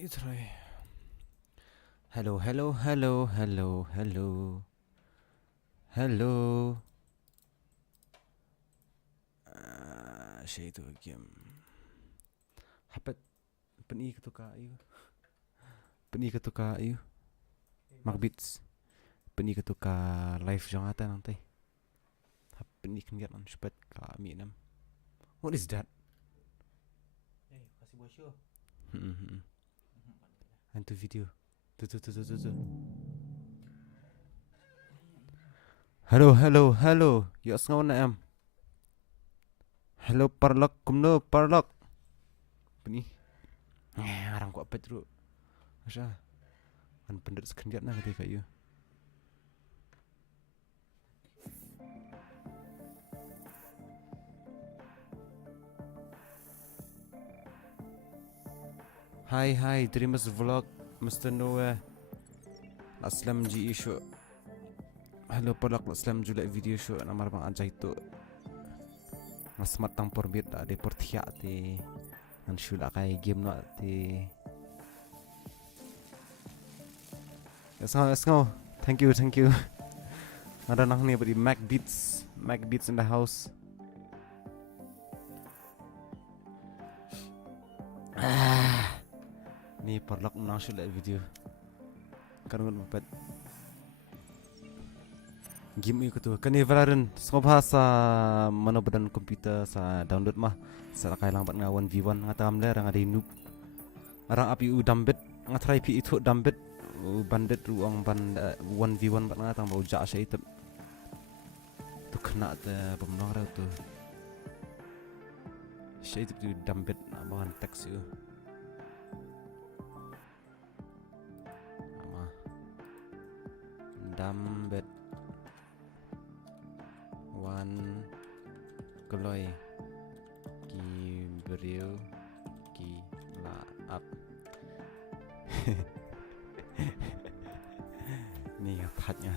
You try. Hello, hello, hello, hello, hello, hello. Siya itu game. Hapat peni ketuka ayu. Peni ketuka ayu. Magbits. Peni ketuka live jong ata nanti. Peni kengiat an cepat kami enam. What is that? Kasih bosyo. Hantu video. Tu. Hello, hello, hello. Ya sengaw na am. Hello parlak kumno parlak. Peni. Orang kok apa terus? Asya. Kan pendet sekendiat na ketika you. Hai, Dreamers Vlog, Mr. Noah. Aslam ji show. Hello parlak aslam julek video show namar bang aja itu. Ngasmat tang porbit ada portia ti. An shula kai game no ti. Let's go. Thank you. Ada nang ni beri Mac Beats in the house. Ni parlak nang shula video. Karun empat. Game itu kan ni Valorant skopha sa mana badan komputer sa download mah sa kai lang bat nga 1v1 ngata amler nga ada noob arang api u dambet nga try pi itu dambet bandit ruang ban 1v1 bat nga tang bau ja shay itu tu kena te pemnong ra tu shay itu dambet abahan teks you ama dambet One Gloy Ki beriu Ki la up. Ni patnya.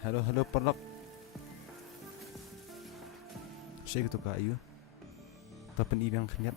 Hello parlak. Saya gitu kak ayu. Tapi ni yang kenyat.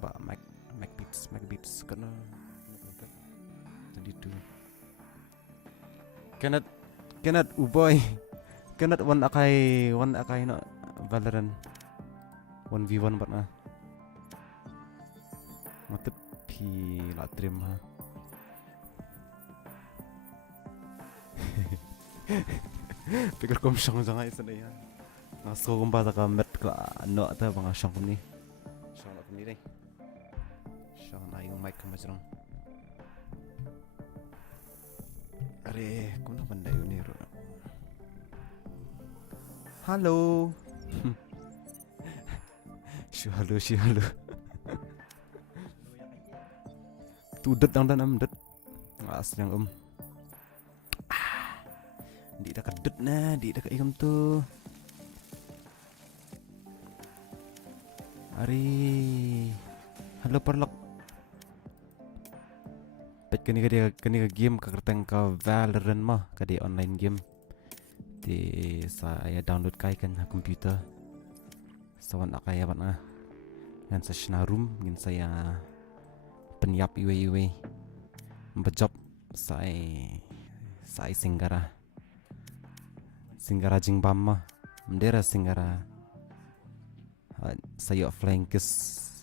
Mbak Mac Beats kena. Tadi tu. Cannot boy. Cannot one akai no Valorant 1v1 bat na. Matep pi la trim ha. Pikir kom syang jangai sana ya. Ngaso kumpa ta ka met ka no ta bang syang kum ni. Syang kum ni deh. Syang na yung mic kamajrong. Are, kuna banda yun nero. Halo. Halo. Tudet dang dan amdet. Ngas yang Di dah kedet na, di dah ikam tu. Are. Halo parlak. Pet kani ka game ka kerteng ka Valorant mah ka di online game. Di saya download kai kan ha komputer. Sawan akai apa na. Ngan sa shna room ngin saya penyap iwe. Mbejop saya singgara jingbam mah. Mendera singgara. Saya flankes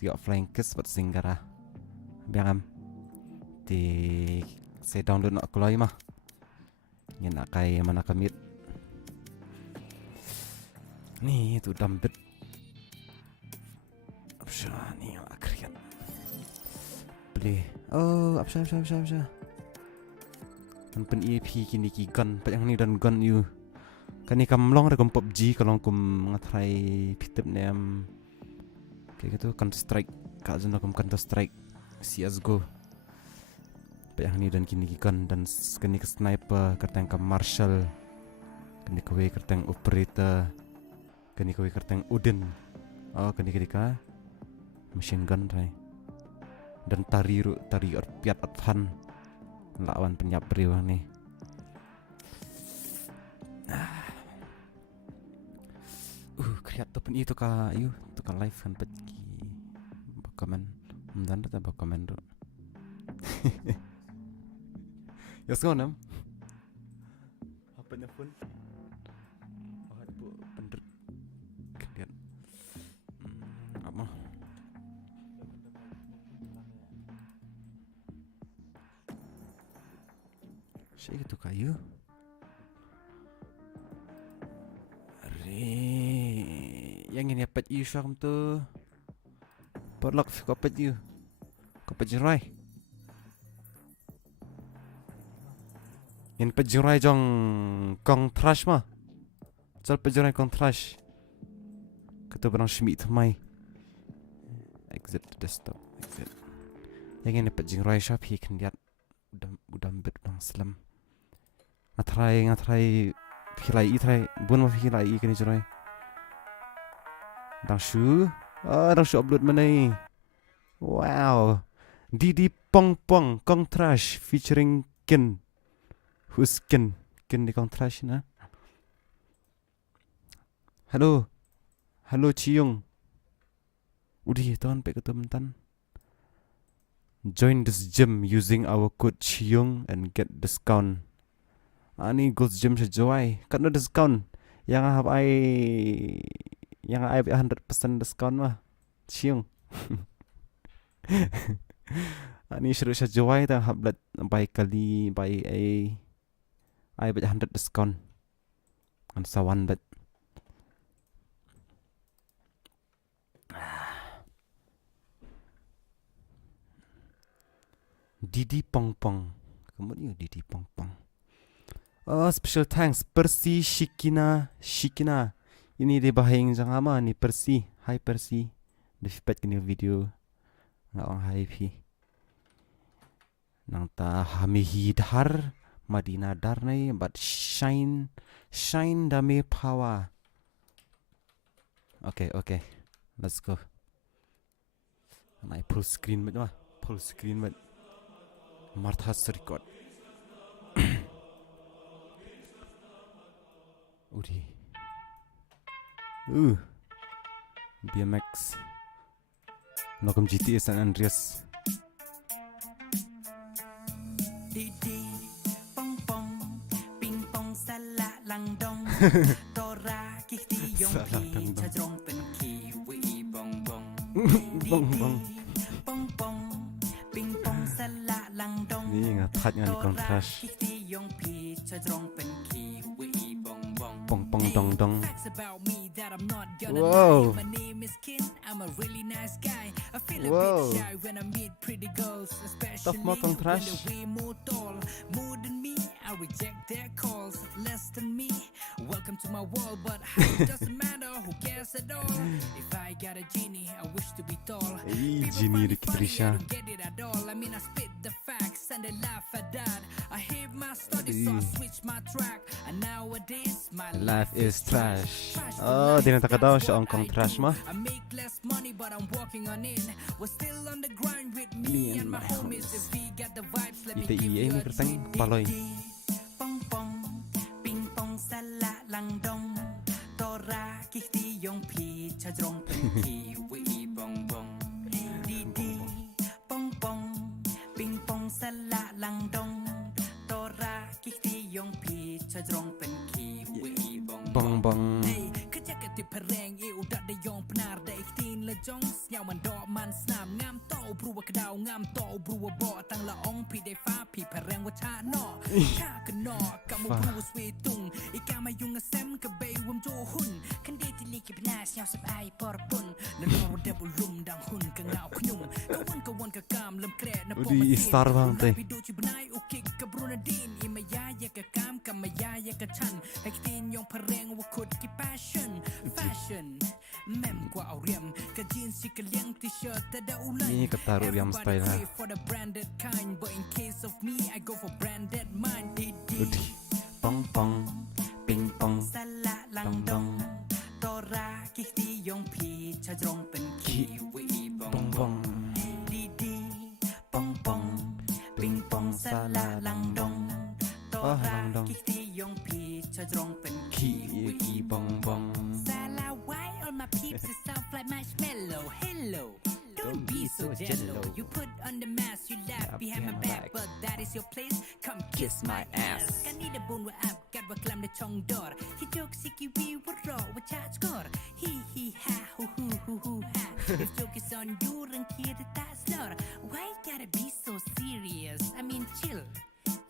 buat singgara. Biangam. Di saya download nak keluar mah. Yang nak kai mana kamit. Ni tu dambet. Apsha ni akriat. Beli. Oh, apsha. Kan pen EP kini ki gun, pat yang ni dan gun you. Kan ni kam long rekom PUBG kalau kum ngatrai pitep nem. Kayak gitu Counter Strike. Kak zon kum Counter Strike CS:GO. Yang ni dan kini kan dan kini ke sniper kerteng ke marshal kini ke kerteng operator kini ke kerteng Odin kini ke machine gun try dan tari piat atfan lawan penyap riwah ni kriat tu pun itu ka live kan pergi bakaman Dan tak apa komen tu. Ya sekarang apa ni pun. Oh itu bener. Kemudian apa? Saya itu kayu. Yang ini apa you syam tu? Perlak kau apa you? Kau apa jingrwai? Yang apa jingrwai jong kong thrash mah? Cal apa jingrwai kong thrash? Kata barang schmidt mai. Exit desktop. Exit. Yang ini apa jingrwai shop hi kan lihat udah bit bang selam. Ngatrai hilai itrai bun ma hilai kan jingrwai. Dang shu upload mana ni? Wow. Didi pong kong thrash featuring Ken. Who's Ken? Ken di kong thrash na. Hello Chiyong. Udi tuan pek ketemuan. Join this gym using our code Chiyong and get discount. Ani gold gym sejuai. Kan no discount. Yang I 100% discount mah. Chiyong. Ani seru sejuai tang hablat by kali by I bet 100 discount. Kan sawan bet. Didi pong. Kemudian Didi pong. Oh, special thanks Persi Shikina. Ini dia bahayang jangan ama ni Persi. Hi Persi. Dia feedback ni video. Nggak orang hi pi. Nang ta hamihi dhar Madina dar nai but shine dame power. Okay. Let's go. Nai full screen bet mah. Full screen bet. Marthas record. Udi. BMX. Welcome GTA San Andreas. Didi pong ping pong sala lang dong. Tora kiti yong pi cha jong pen ki wi bong. Bong. Pong ping pong sala lang dong. Ni ngatat nga ni kong thrash. Kiti yong pi cha jong pen ki wi bong. Pong dong. Facts about me that I'm not gonna Whoa. lie. My name is Ken. I'm a really nice guy. I feel a Whoa. bit shy when I meet pretty girls, especially mo kong when thrash. they're way more tall, more than me. I reject their calls, less than me. Welcome to my world, but height doesn't matter. Who cares at all? If I got a genie, I wish to be tall. People Genie find it funny, Trisha. I don't get it at all. I mean, I spit the facts and they laugh at that. I hate my studies, so I switch my track. And nowadays, my Life is trash. Trash for Oh, life, di natakadaw that's siya what ang kong I trash do. mah. I make less money, but I'm working on it. We're still on the grind with Me me and and my my homies. homies. If we got the vibes, let me Ite give iya you ini a kertang treat. paloy. Pong ping pong sala lang dong. Tora kiti yong pi cha jong pen ki wi bong. Didi pong ping pong sala lang dong. Tora kiti yong pi cha jong pen ki wi bong. Hey, kerja ketip pereng udah ada yang benar dah ikhtin lejong nyau mandok man snam ngam tau bruwa kedau ngam tau bruwa bo tang la ong pi de fa pi pereng wa cha no ka keno kamu bruwa swetung ikama yung asem ke bay wam jo hun kan dia tiliki benas nyau sab ai por pun leno de bulum dang hun ke ngau knyum kawan ke kam lem kre na po Udi star bang teh. Pido ci benai ukik ke brunadin imaya ya ke kam kamaya ya ke chan ikhtin yung pereng wa kut ki passion fashion mem kwa aurem ka jeans si kaliang t-shirt ada ulan Ini ketaruh Riam style lah. for the branded kind but in case of me I go for branded mine Udi. Pong ping pong. sala lang dong tora kiti yung pi cha jong pen ki wi Bong. Didi pong ping pong sala lang dong Oh, tora lang dong. kiti yung pi cha jong pen Ki bong. Sala, why all my peeps is soft like marshmallow? Hello, don't be so jello. your place come kiss my ass กันนี่ดะบุญว่าอับกัดว่ากลำได้ช่องดอร์ที่โจกสิกิวีว่ารอว่าชาร์จกอร์ฮีฮีฮ่าฮูฮูฮูฮูฮ่า if joke is on you เรื่องเครียดตาสลอร์ why gotta be so serious I mean chill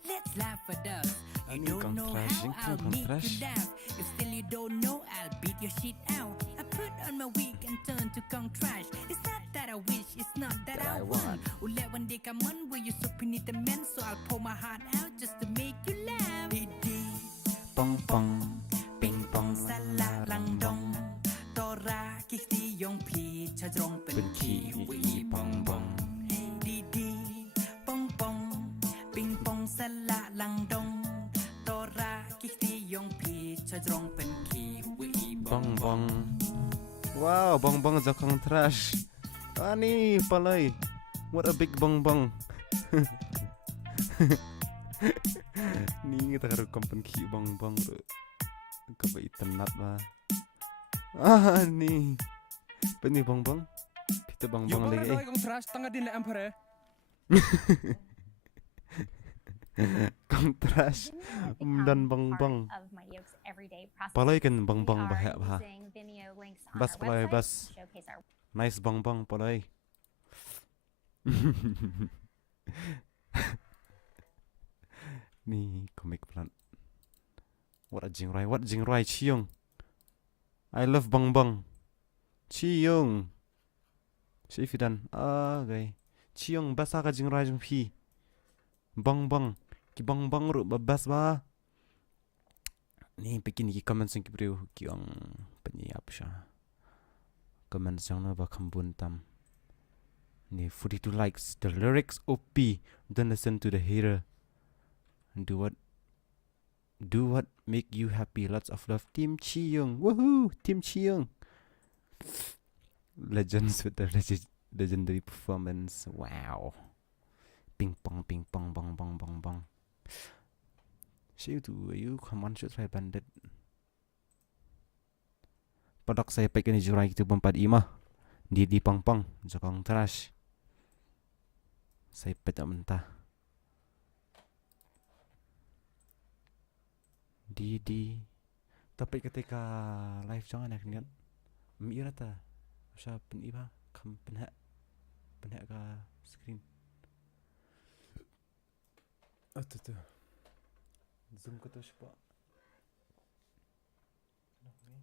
let's laugh at us you don't know how I'll make you laugh if still you don't know I'll beat your shit out I put on my wig and turn to gong trash it's not that I wish it's not that I want let one day come on where you so beneath the men so I'll pour my heart out just to make you laugh Didi pong pong ping pong สละลังดงตอราคิกตียงพีชะจงเป็นขีวีปองบองดีดีปองปองปิงปองสละลังดงตอราคิกตียงพีชะจงเป็นขีวีปอง bong bong wow bong bong jokang thrash ani palai what a big bong bong ni kita karo kompen ki bong bong ro ka ba itanat ba ni pani bong bong pita bong bong lagi Kong thrash tanga din le ampere. kong thrash dan bong bong palai kan bong bong ba ha bas palai bas nice bong bong palai ni comic plan what a jingrwai chiong I love bong bong chiong Shifidan okay chiong basa ka jingrwai jong phi bong bong ki bong bong ru babas ba ni bikin ki comment sing ki bro ki ang penyiap sha comment jang na ba khambun tam ni 42 likes the lyrics OP don't listen to the hater do what make you happy lots of love team Chiyoung woohoo team Chiyoung legends with the legendary performance wow ping pong bong bong bong bong you come on should try bandit Padok saya pek ni jurai itu bompat imah Didi pong pong jokang thrash saya pek tak mentah Didi tapi ketika live jangan nak niat mira ta usah pen iba kam penhak ka screen tu zoom ko to siapa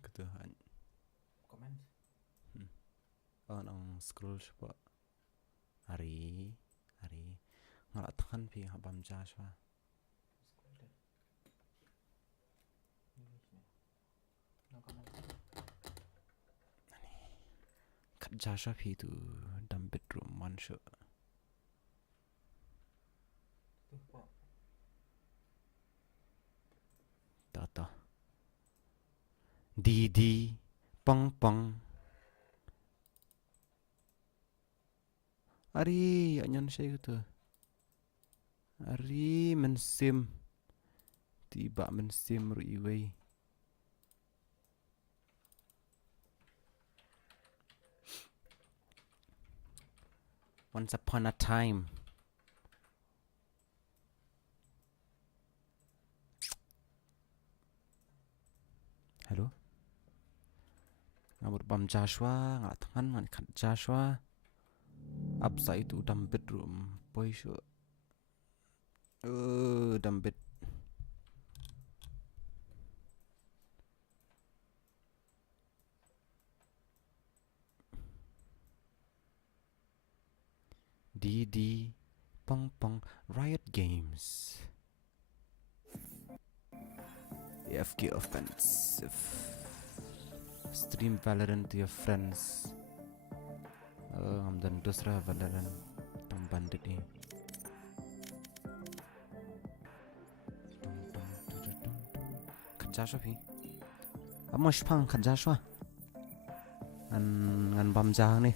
kata comment nang scroll siapa hari ngalak tekan pi habam jaswa kat jaswa pi tu dalam bedroom one shot tata Didi pong pong Ari anyan saya gitu Ari mensim tiba mensim ruiway once upon a time Halo Ngamur bam Joshua ngalak tangan ngalikat Joshua Absa itu dalam bedroom boy show dalam bed Didi pong pong riot games AFK offensive stream Valorant to your friends dan dosra Valorant tam bandit ni kerja syafi amo shiphang kerja shwa ngan bam jah ni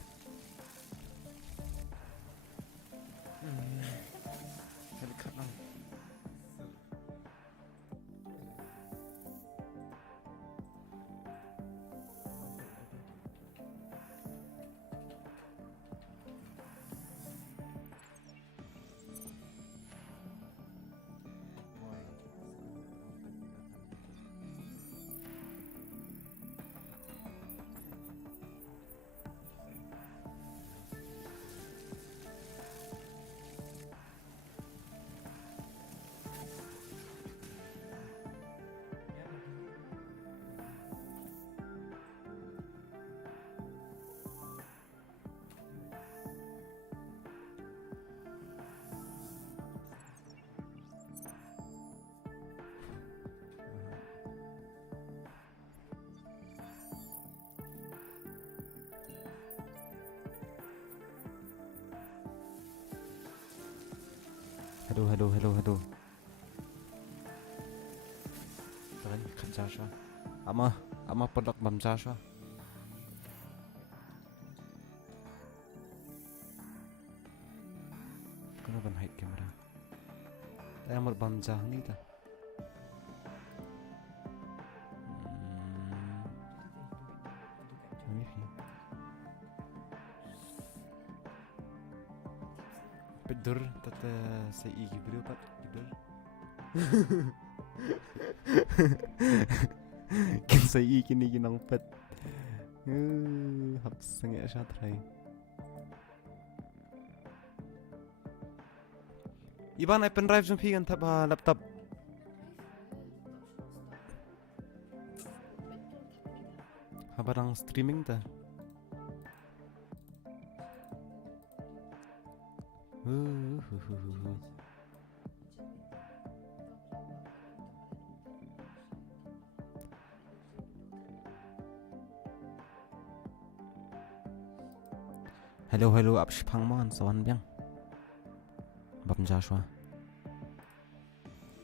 Hello. Keren, kan Sasha. Ama produk bam Sasha. Kenapa ban hide kamera? Saya mau bam jah ni ta. Tidur, tata saya igi berapa tidur. Kan saya igi ni ginang pet. Hap sangat asal try. Iban ay pendrive jom pigan taba laptop. Habarang streaming ta. Hello, up shiphang man sawan biang. Bam Joshua.